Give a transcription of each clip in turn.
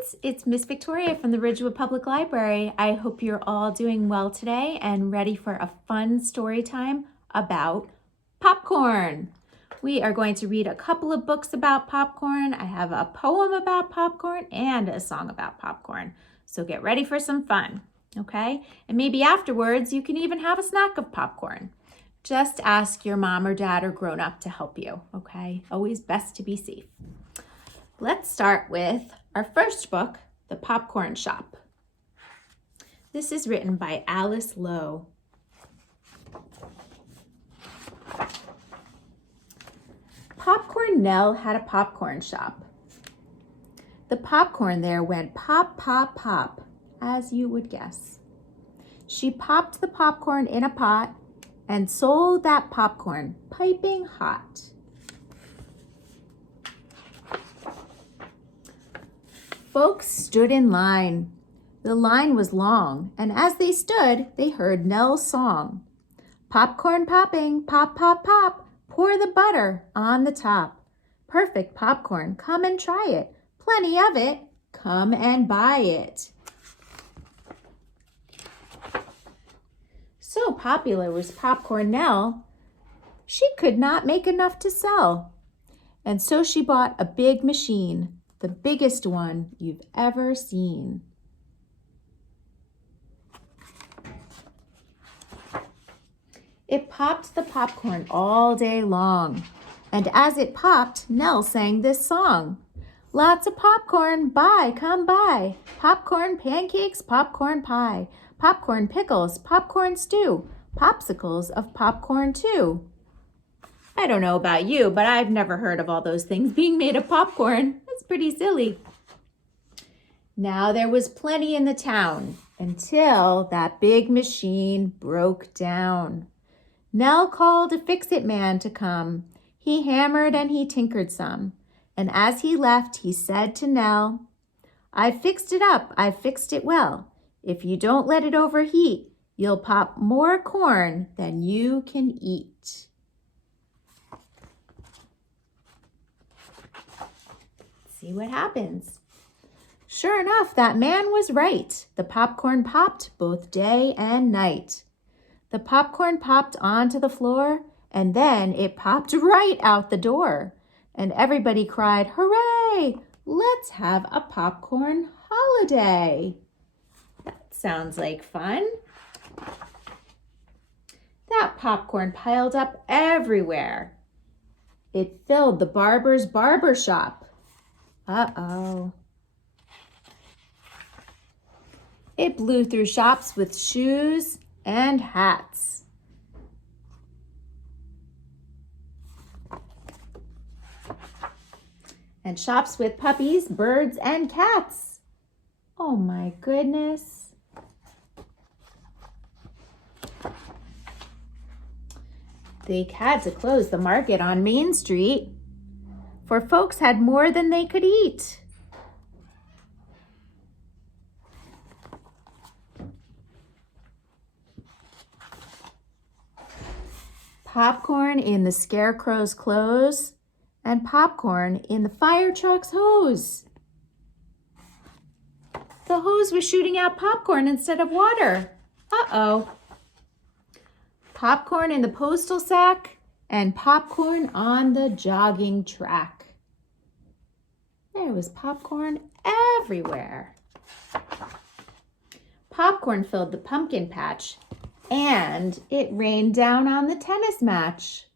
friends, it's Miss Victoria from the Ridgewood Public Library. I hope you're all doing well today and ready for a fun story time about popcorn. We are going to read a couple of books about popcorn. I have a poem about popcorn and a song about popcorn. So get ready for some fun, okay? And maybe afterwards you can even have a snack of popcorn. Just ask your mom or dad or grown up to help you, okay? Always best to be safe. Let's start with our first book, The Popcorn Shop. This is written by Alice Lowe. Popcorn Nell had a popcorn shop. The popcorn there went pop, pop, pop, as you would guess. She popped the popcorn in a pot and sold that popcorn piping hot. Folks stood in line. The line was long, and as they stood, they heard Nell's song. Popcorn popping, pop, pop, pop, pour the butter on the top. Perfect popcorn, come and try it. Plenty of it, come and buy it. So popular was Popcorn Nell, she could not make enough to sell. And so she bought a big machine, the biggest one you've ever seen. It popped the popcorn all day long, and as it popped, Nell sang this song. Lots of popcorn, buy, come buy. Popcorn pancakes, popcorn pie. Popcorn pickles, popcorn stew. Popsicles of popcorn too. I don't know about you, but I've never heard of all those things being made of popcorn. That's pretty silly. Now there was plenty in the town until that big machine broke down. Nell called a fix-it man to come. He hammered and he tinkered some. And as he left, he said to Nell, I've fixed it up, I've fixed it well. If you don't let it overheat, you'll pop more corn than you can eat. See what happens. Sure enough, that man was right. The popcorn popped both day and night. The popcorn popped onto the floor, and then it popped right out the door. And everybody cried, hooray! Let's have a popcorn holiday. That sounds like fun. That popcorn piled up everywhere. It filled the barber's barber shop. Uh-oh. It blew through shops with shoes and hats. And shops with puppies, birds, and cats. Oh my goodness. They had to close the market on Main Street, for folks had more than they could eat. Popcorn in the scarecrow's clothes and popcorn in the fire truck's hose. The hose was shooting out popcorn instead of water. Uh-oh. Popcorn in the postal sack and popcorn on the jogging track. There was popcorn everywhere. Popcorn filled the pumpkin patch, and it rained down on the tennis match.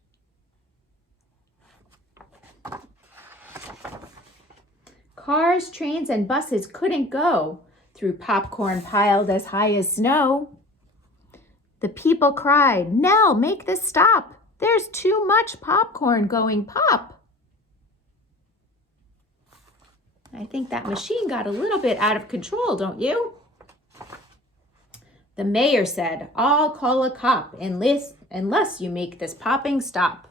Cars, trains, and buses couldn't go through popcorn piled as high as snow. The people cried, Nell, make this stop. There's too much popcorn going pop. I think that machine got a little bit out of control, don't you? The mayor said, I'll call a cop unless you make this popping stop.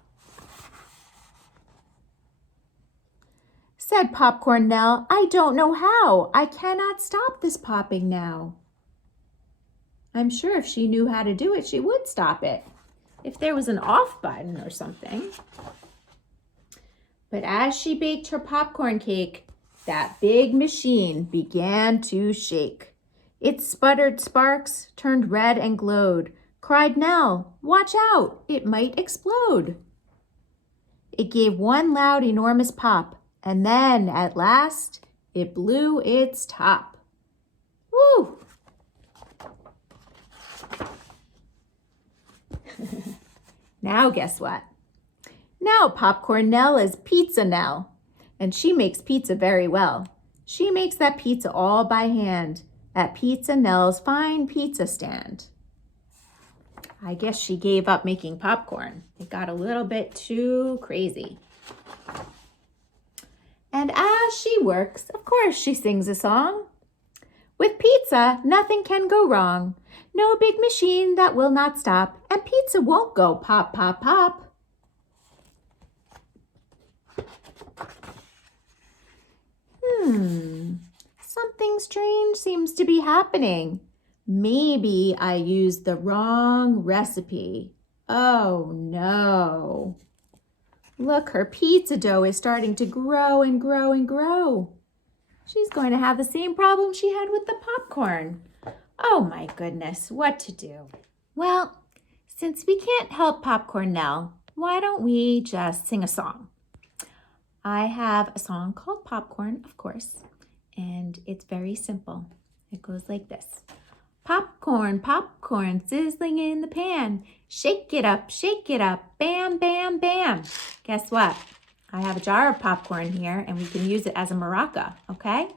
Said Popcorn Nell, I don't know how. I cannot stop this popping now. I'm sure if she knew how to do it, she would stop it. If there was an off button or something. But as she baked her popcorn cake, that big machine began to shake. It sputtered sparks, turned red and glowed. Cried Nell, "Watch out, it might explode." It gave one loud, enormous pop, and then, at last, it blew its top. Woo! Now guess what? Now Popcorn Nell is Pizza Nell, and she makes pizza very well. She makes that pizza all by hand at Pizza Nell's fine pizza stand. I guess she gave up making popcorn. It got a little bit too crazy. And as she works, of course she sings a song. With pizza, nothing can go wrong. No big machine that will not stop, and pizza won't go pop, pop, pop. Something strange seems to be happening. Maybe I used the wrong recipe. Oh no. Look, her pizza dough is starting to grow and grow and grow. She's going to have the same problem she had with the popcorn. Oh my goodness, what to do? Well, since we can't help Popcorn Nell, why don't we just sing a song? I have a song called Popcorn, of course, and it's very simple. It goes like this. Popcorn, popcorn, sizzling in the pan. Shake it up, bam, bam, bam. Guess what? I have a jar of popcorn here, and we can use it as a maraca, okay?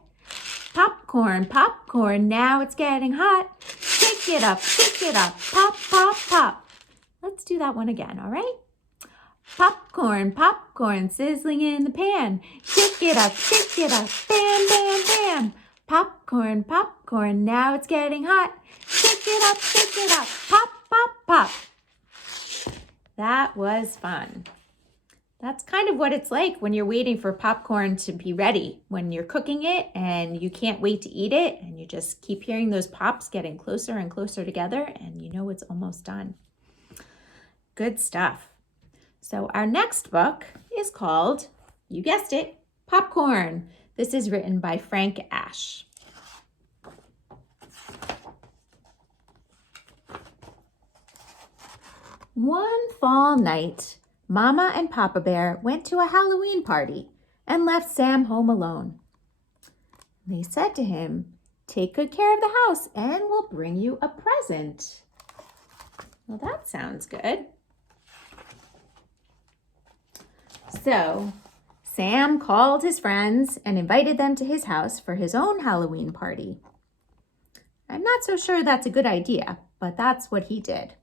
Popcorn, popcorn, now it's getting hot. Shake it up, pop, pop, pop. Let's do that one again, all right? Popcorn, popcorn, sizzling in the pan. Shake it up, bam, bam, bam. Popcorn, popcorn, now it's getting hot. Shake it up, pop, pop, pop. That was fun. That's kind of what it's like when you're waiting for popcorn to be ready, when you're cooking it and you can't wait to eat it, and you just keep hearing those pops getting closer and closer together, and you know it's almost done. Good stuff. So our next book is called, you guessed it, Popcorn. This is written by Frank Ash. One fall night, Mama and Papa Bear went to a Halloween party and left Sam home alone. They said to him, "Take good care of the house and we'll bring you a present." Well, that sounds good. So Sam called his friends and invited them to his house for his own Halloween party. I'm not so sure that's a good idea, but that's what he did.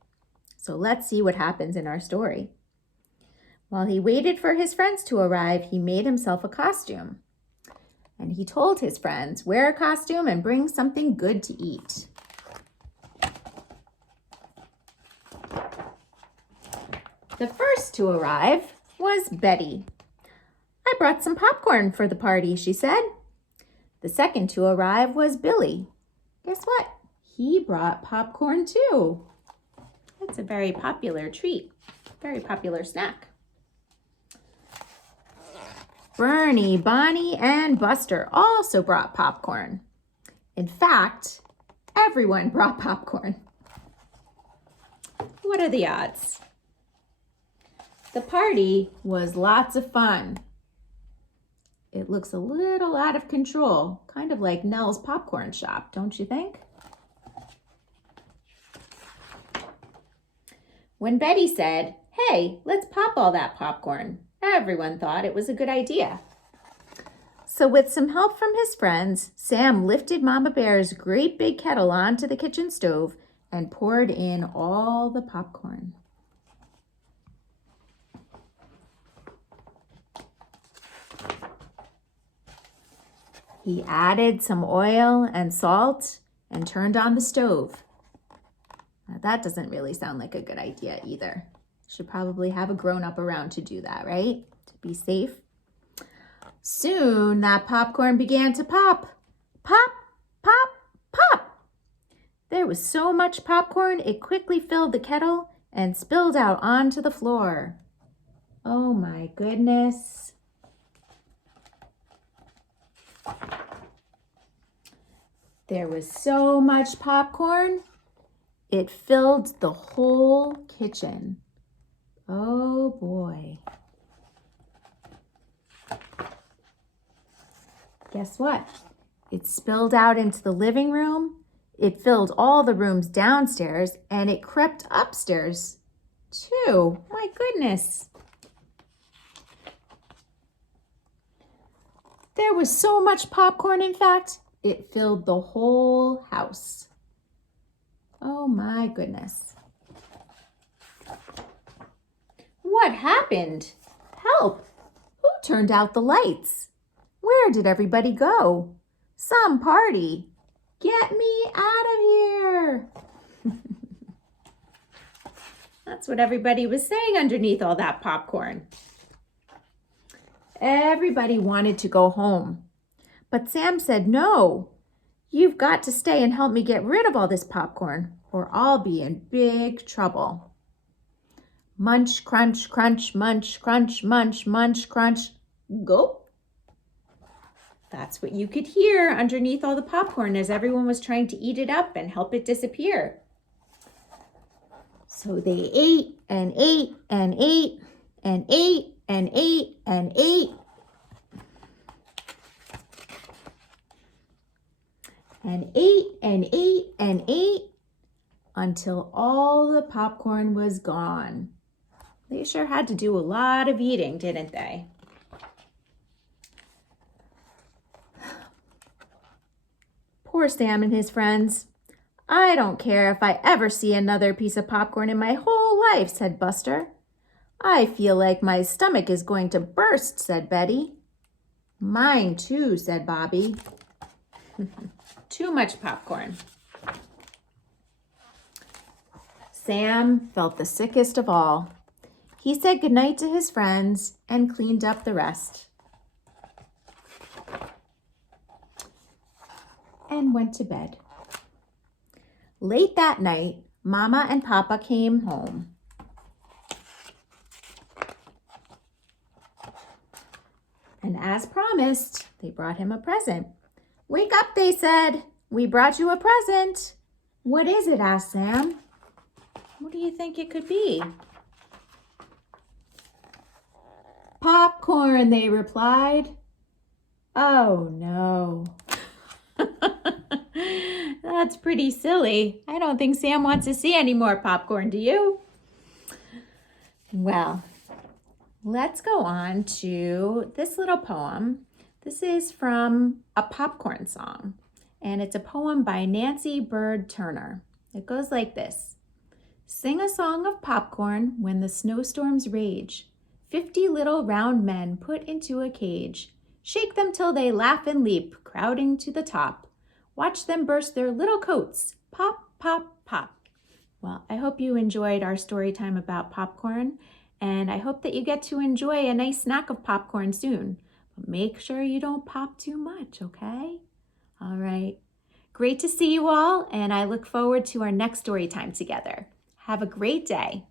So let's see what happens in our story. While he waited for his friends to arrive, he made himself a costume. And he told his friends, wear a costume and bring something good to eat. The first to arrive was Betty. "I brought some popcorn for the party," she said. The second to arrive was Billy. Guess what? He brought popcorn too. It's a very popular treat, very popular snack. Bernie, Bonnie, and Buster also brought popcorn. In fact, everyone brought popcorn. What are the odds? The party was lots of fun. It looks a little out of control, kind of like Nell's popcorn shop, don't you think? When Betty said, "Hey, let's pop all that popcorn," everyone thought it was a good idea. So with some help from his friends, Sam lifted Mama Bear's great big kettle onto the kitchen stove and poured in all the popcorn. He added some oil and salt and turned on the stove. Now that doesn't really sound like a good idea either. Should probably have a grown-up around to do that, right? To be safe. Soon that popcorn began to pop. Pop, pop, pop. There was so much popcorn, it quickly filled the kettle and spilled out onto the floor. Oh my goodness. There was so much popcorn, it filled the whole kitchen. Oh boy. Guess what? It spilled out into the living room, it filled all the rooms downstairs, and it crept upstairs too. My goodness. There was so much popcorn, in fact, it filled the whole house. Oh my goodness. What happened? Help! Who turned out the lights? Where did everybody go? Some party. Get me out of here. That's what everybody was saying underneath all that popcorn. Everybody wanted to go home, but Sam said, no, you've got to stay and help me get rid of all this popcorn, or I'll be in big trouble. Munch, crunch, crunch, munch, crunch, munch, munch, crunch, gulp. That's what you could hear underneath all the popcorn as everyone was trying to eat it up and help it disappear. So they ate and ate and ate and ate and ate and ate. And ate and ate and ate until all the popcorn was gone. They sure had to do a lot of eating, didn't they? Poor Sam and his friends. I don't care if I ever see another piece of popcorn in my whole life, said Buster. I feel like my stomach is going to burst, said Betty. Mine too, said Bobby. Too much popcorn. Sam felt the sickest of all. He said goodnight to his friends and cleaned up the rest. And went to bed. Late that night, Mama and Papa came home. And as promised, they brought him a present. Wake up, they said. We brought you a present. What is it? Asked Sam. What do you think it could be? Popcorn, they replied. Oh no. That's pretty silly. I don't think Sam wants to see any more popcorn, do you? Well, let's go on to this little poem. This is from a popcorn song, and it's a poem by Nancy Bird Turner. It goes like this. Sing a song of popcorn when the snowstorms rage. 50 little round men put into a cage. Shake them till they laugh and leap, crowding to the top. Watch them burst their little coats. Pop, pop, pop. Well, I hope you enjoyed our story time about popcorn, and I hope that you get to enjoy a nice snack of popcorn soon. But make sure you don't pop too much, okay? All right. Great to see you all, and I look forward to our next story time together. Have a great day.